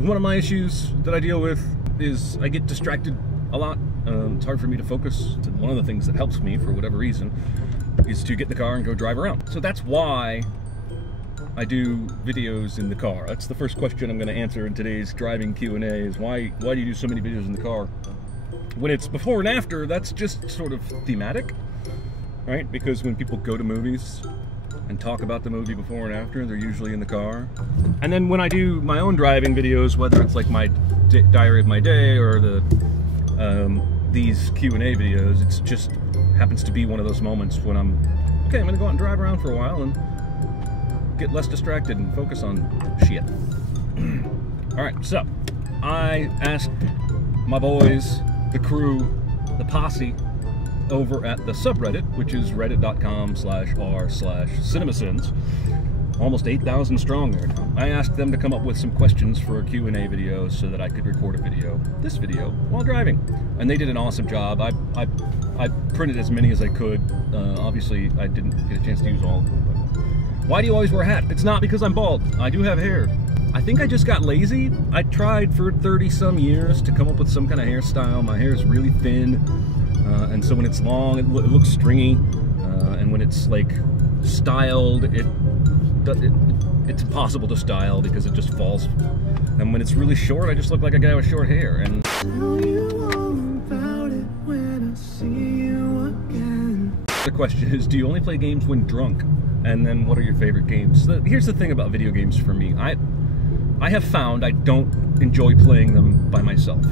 One of my issues that I deal with is I get distracted a lot. It's hard for me to focus. One of the things that helps me, for whatever reason, is to get in the car and go drive around. So that's why I do videos in the car. That's the first question I'm going to answer in today's driving Q&A is why do you do so many videos in the car? When it's before and after, that's just sort of thematic, right? Because when people go to movies and talk about the movie before and after, they're usually in the car. And then when I do my own driving videos, whether it's like my diary of my day or these Q&A videos, it's just happens to be one of those moments when I'm going to go out and drive around for a while and get less distracted and focus on shit. Alright, so I asked my boys, the crew, the posse over at the subreddit, which is reddit.com/r/cinemasins, almost 8,000 strong there now. I asked them to come up with some questions for a Q&A video so that I could record a video, this video, while driving. And they did an awesome job. I printed as many as I could. Obviously, I didn't get a chance to use all of them. But why do you always wear a hat? It's not because I'm bald. I do have hair. I think I just got lazy. I tried for 30-some years to come up with some kind of hairstyle. My hair is really thin, and so when it's long, it looks stringy, and when it's like styled, it's impossible to style because it just falls. And when it's really short, I just look like a guy with short hair. And the question is, do you only play games when drunk? And then what are your favorite games? Here's the thing about video games for me. I have found I don't enjoy playing them by myself.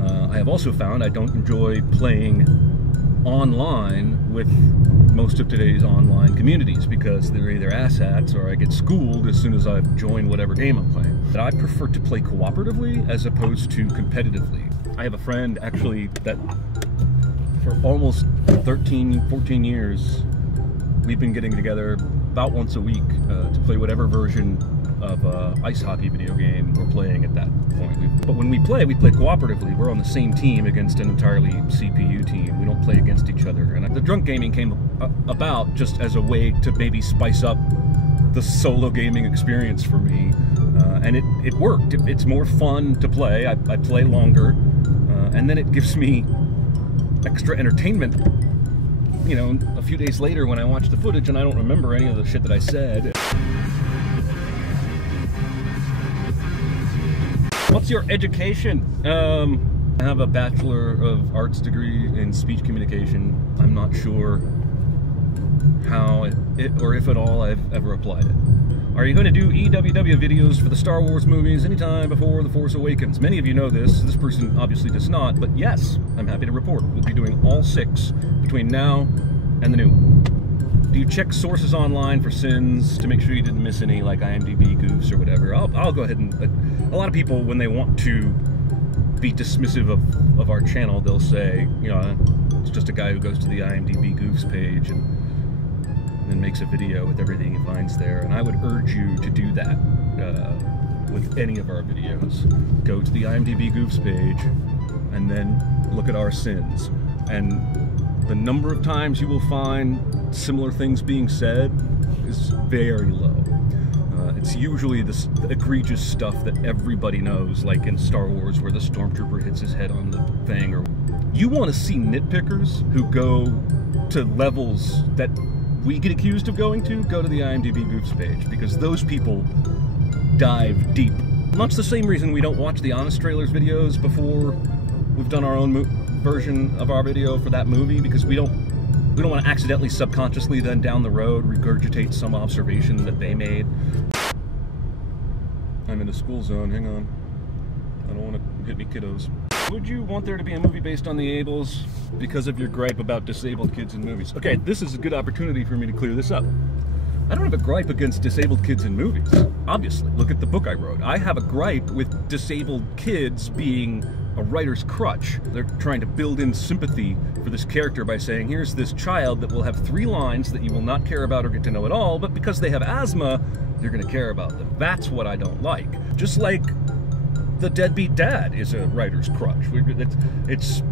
I have also found I don't enjoy playing online with most of today's online communities because they're either asshats or I get schooled as soon as I've joined whatever game I'm playing. But I prefer to play cooperatively as opposed to competitively. I have a friend actually that for almost 13, 14 years we've been getting together about once a week to play whatever version of ice hockey video game we're playing at that point. But when we play cooperatively. We're on the same team against an entirely CPU team. We don't play against each other. And the drunk gaming came about just as a way to maybe spice up the solo gaming experience for me. And it worked. It's more fun to play. I play longer. And then it gives me extra entertainment. You know, a few days later when I watch the footage and I don't remember any of the shit that I said. What's your education? I have a Bachelor of Arts degree in speech communication. I'm not sure how or if at all I've ever applied it. Are you going to do EWW videos for the Star Wars movies anytime before The Force Awakens? Many of you know this. This person obviously does not, but yes, I'm happy to report. We'll be doing all 6 between now and the new one. Do you check sources online for sins to make sure you didn't miss any, like IMDb goofs or whatever? I'll go ahead and... a lot of people, when they want to be dismissive of our channel, they'll say, you know, it's just a guy who goes to the IMDb goofs page and then makes a video with everything he finds there. And I would urge you to do that with any of our videos. Go to the IMDb goofs page and then look at our sins. And the number of times you will find similar things being said is very low. It's usually the egregious stuff that everybody knows, like in Star Wars where the stormtrooper hits his head on the thing. Or you want to see nitpickers who go to levels that we get accused of going to, go to the IMDb goofs page, because those people dive deep. Much the same reason we don't watch the Honest Trailers videos before we've done our own version of our video for that movie, because we don't want to accidentally, subconsciously, then down the road regurgitate some observation that they made. I'm in a school zone, hang on. I don't want to hit me kiddos. Would you want there to be a movie based on the Ables because of your gripe about disabled kids in movies? Okay, this is a good opportunity for me to clear this up. I don't have a gripe against disabled kids in movies, obviously. Look at the book I wrote. I have a gripe with disabled kids being a writer's crutch. They're trying to build in sympathy for this character by saying, here's this child that will have 3 lines that you will not care about or get to know at all, but because they have asthma, you're going to care about them. That's what I don't like. Just like the deadbeat dad is a writer's crutch. It's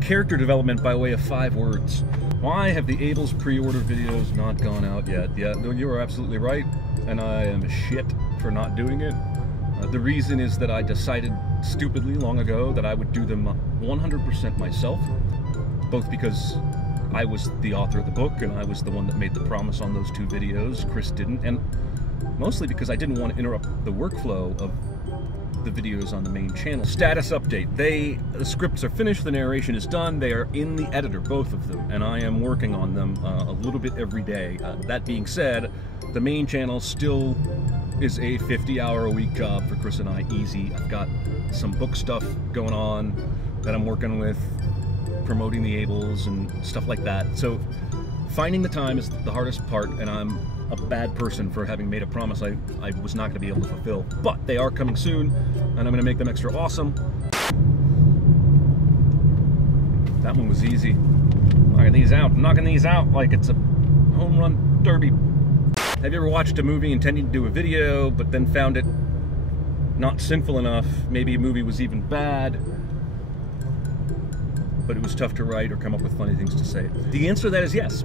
character development by way of 5 words. Why have the Ables pre-order videos not gone out yet? Yeah, no, you are absolutely right, and I am shit for not doing it. The reason is that I decided stupidly long ago that I would do them 100% myself, both because I was the author of the book and I was the one that made the promise on those 2 videos. Chris didn't, and mostly because I didn't want to interrupt the workflow of the videos on the main channel. Status update. The scripts are finished, the narration is done, they are in the editor, both of them, and I am working on them a little bit every day. That being said, the main channel still is a 50-hour-a-week job for Chris and I, easy. I've got some book stuff going on that I'm working with, promoting the Ables and stuff like that. So finding the time is the hardest part, and I'm a bad person for having made a promise I was not going to be able to fulfill. But they are coming soon, and I'm going to make them extra awesome. That one was easy. Knocking these out. I'm knocking these out like it's a home run derby. Have you ever watched a movie intending to do a video, but then found it not sinful enough? Maybe a movie was even bad, but it was tough to write or come up with funny things to say. The answer to that is yes.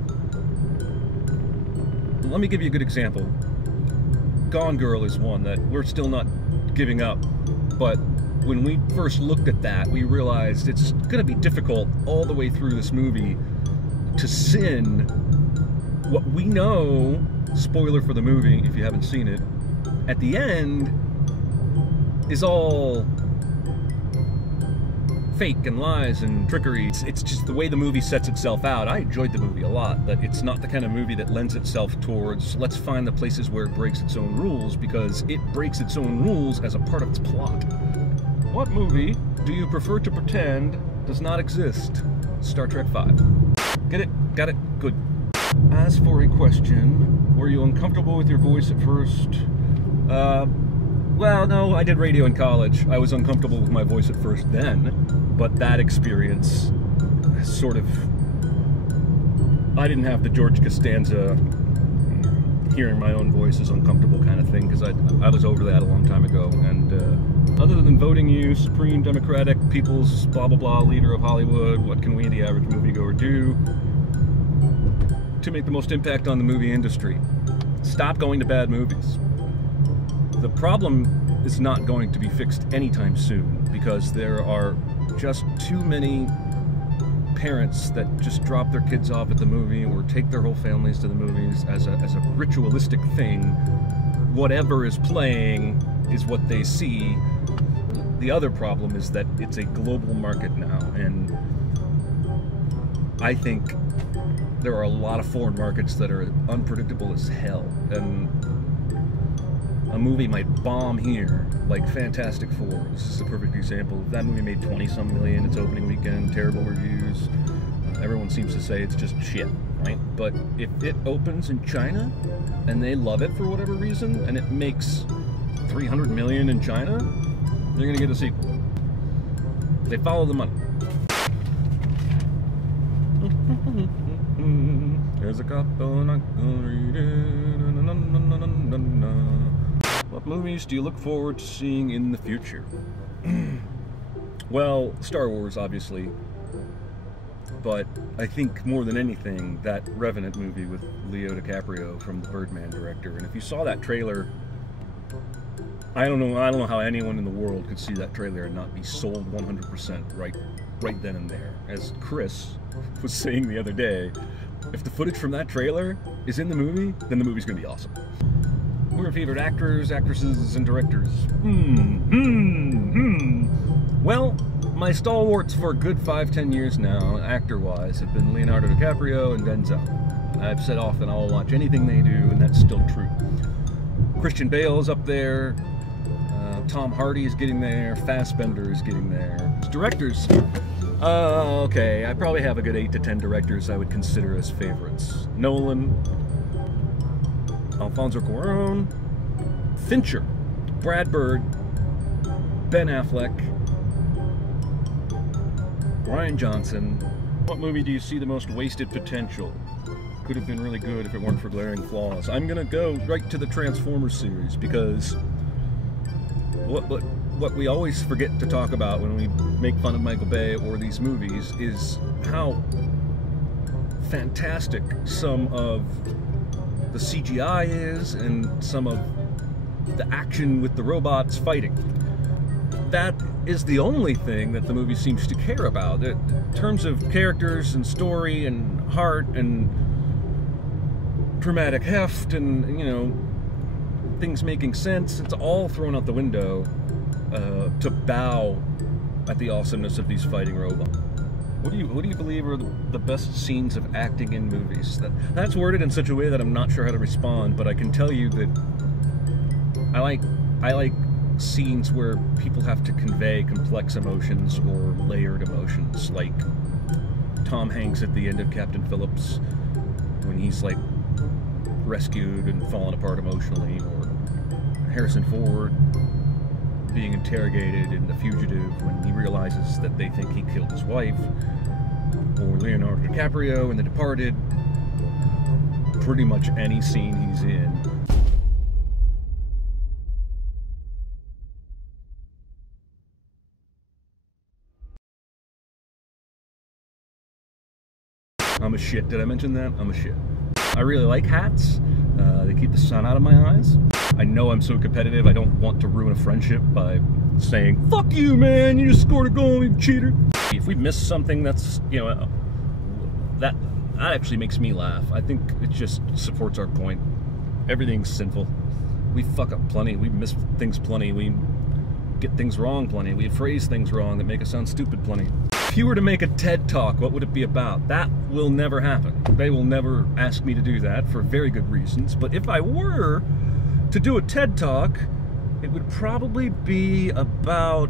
Let me give you a good example. Gone Girl is one that we're still not giving up, but when we first looked at that, we realized it's going to be difficult all the way through this movie to sin what we know, spoiler for the movie if you haven't seen it, at the end is all fake and lies and trickery. It's just the way the movie sets itself out. I enjoyed the movie a lot, but it's not the kind of movie that lends itself towards let's find the places where it breaks its own rules, because it breaks its own rules as a part of its plot. What movie do you prefer to pretend does not exist? Star Trek V. Get it? Got it? Good. As for a question, were you uncomfortable with your voice at first? Well, no, I did radio in college. I was uncomfortable with my voice at first then, but that experience sort of... I didn't have the George Costanza hearing my own voice is uncomfortable kind of thing, because I was over that a long time ago. And other than voting you Supreme Democratic People's blah blah blah leader of Hollywood, what can we, the average moviegoer, do to make the most impact on the movie industry? Stop going to bad movies. The problem is not going to be fixed anytime soon, because there are just too many parents that just drop their kids off at the movie or take their whole families to the movies as a ritualistic thing. Whatever is playing is what they see. The other problem is that it's a global market now, and I think there are a lot of foreign markets that are unpredictable as hell, and a movie might bomb here, like Fantastic Four. This is a perfect example. That movie made 20-some million its opening weekend, terrible reviews. Everyone seems to say it's just shit, right? But if it opens in China, and they love it for whatever reason, and it makes 300 million in China, they're gonna get a sequel. They follow the money. There's a couple and I'm gonna read it. What movies do you look forward to seeing in the future? Well, Star Wars, obviously. But I think more than anything, that Revenant movie with Leo DiCaprio from the Birdman director. And if you saw that trailer, I don't know how anyone in the world could see that trailer and not be sold 100% right then and there. As Chris was saying the other day, if the footage from that trailer is in the movie, then the movie's gonna be awesome. Who are your favorite actors, actresses, and directors? Well, my stalwarts for a good 5-10 years now, actor-wise, have been Leonardo DiCaprio and Denzel. I've said often I'll watch anything they do, and that's still true. Christian Bale is up there. Tom Hardy is getting there. Fassbender is getting there. Directors, okay, I probably have a good 8 to 10 directors I would consider as favorites. Nolan, Alfonso Cuarón, Fincher, Brad Bird, Ben Affleck, Rian Johnson. What movie do you see the most wasted potential? Could have been really good if it weren't for glaring flaws. I'm gonna go right to the Transformers series, because what we always forget to talk about when we make fun of Michael Bay or these movies is how fantastic some of the CGI is, and some of the action with the robots fighting. That is the only thing that the movie seems to care about. In terms of characters and story and heart and dramatic heft and, you know, things making sense, it's all thrown out the window to bow at the awesomeness of these fighting robots. What do you believe are the best scenes of acting in movies? That's worded in such a way that I'm not sure how to respond, but I can tell you that I like scenes where people have to convey complex emotions or layered emotions, like Tom Hanks at the end of Captain Phillips when he's like rescued and fallen apart emotionally, or Harrison Ford being interrogated in The Fugitive when he realizes that they think he killed his wife, or Leonardo DiCaprio in The Departed. Pretty much any scene he's in. I'm a shit. Did I mention that? I'm a shit. I really like hats. They keep the sun out of my eyes. I know I'm so competitive, I don't want to ruin a friendship by saying, "Fuck you, man, you just scored a goal, you cheater." If we miss something, that's, you know, that actually makes me laugh. I think it just supports our point. Everything's sinful. We fuck up plenty. We miss things plenty. We get things wrong plenty. We phrase things wrong that make us sound stupid plenty. If you were to make a TED Talk, what would it be about? That will never happen. They will never ask me to do that for very good reasons. But if I were to do a TED Talk, it would probably be about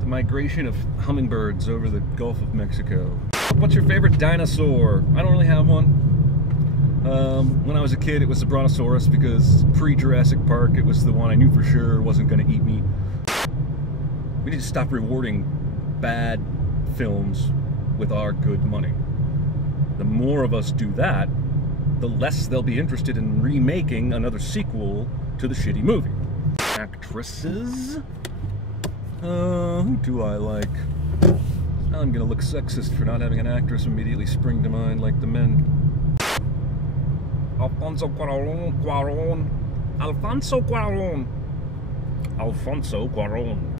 the migration of hummingbirds over the Gulf of Mexico. What's your favorite dinosaur? I don't really have one. When I was a kid, it was the Brontosaurus, because pre-Jurassic Park, it was the one I knew for sure wasn't going to eat me. We need to stop rewarding bad films with our good money. The more of us do that, the less they'll be interested in remaking another sequel to the shitty movie. Actresses? Who do I like? I'm gonna look sexist for not having an actress immediately spring to mind like the men. Alfonso Cuarón. Alfonso Cuarón. Alfonso Cuarón.